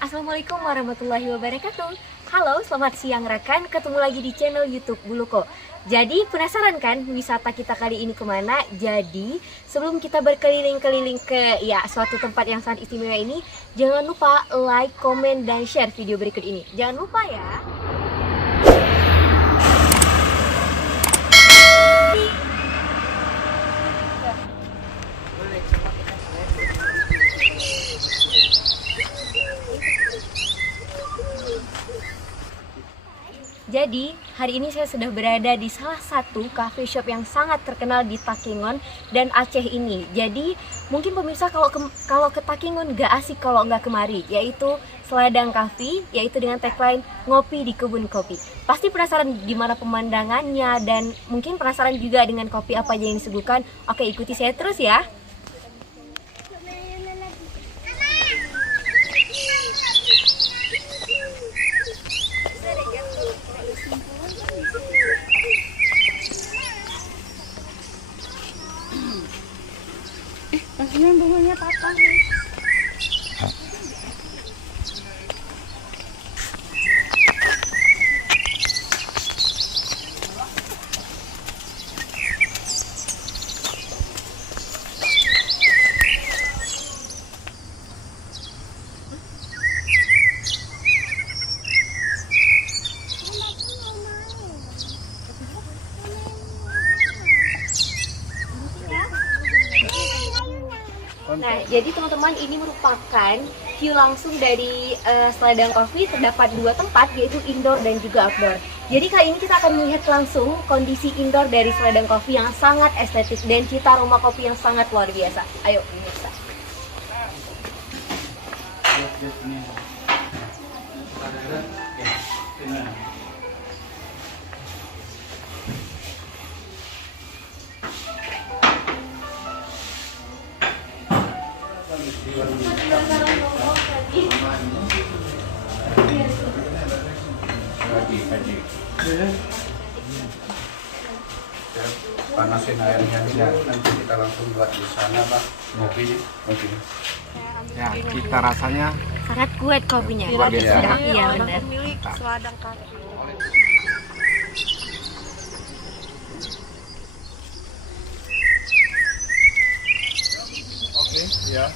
Assalamualaikum warahmatullahi wabarakatuh. Halo, selamat siang rekan. Ketemu lagi di channel YouTube Buluko. Jadi penasaran kan wisata kita kali ini kemana? Jadi sebelum kita berkeliling-keliling ke suatu tempat yang sangat istimewa ini, jangan lupa like, komen, dan share video berikut ini. Jangan lupa ya. Jadi, hari ini saya sudah berada di salah satu cafe shop yang sangat terkenal di Takengon dan Aceh ini. Jadi, mungkin pemirsa kalau ke Takengon gak asik kalau nggak kemari, yaitu Seladang Cafe, yaitu dengan tagline ngopi di kebun kopi. Pasti penasaran gimana pemandangannya dan mungkin penasaran juga dengan kopi apa aja yang disuguhkan. Oke, ikuti saya terus ya. Kasihan bunganya patah nih. Nah, jadi teman-teman, ini merupakan view langsung dari Seladang Coffee. Terdapat dua tempat, yaitu indoor dan juga outdoor. Jadi kali ini kita akan melihat langsung kondisi indoor dari Seladang Coffee yang sangat estetik dan cita aroma kopi yang sangat luar biasa. Ayo pemirsa. Panasin airnya dulu, nanti kita langsung buat di sana, Pak. Ngopi. Ya, kita rasanya Sangat kuat kopinya. Luar biasa. Sedap, iya benar. Pemilik Seladang Cafe. Oke, ya.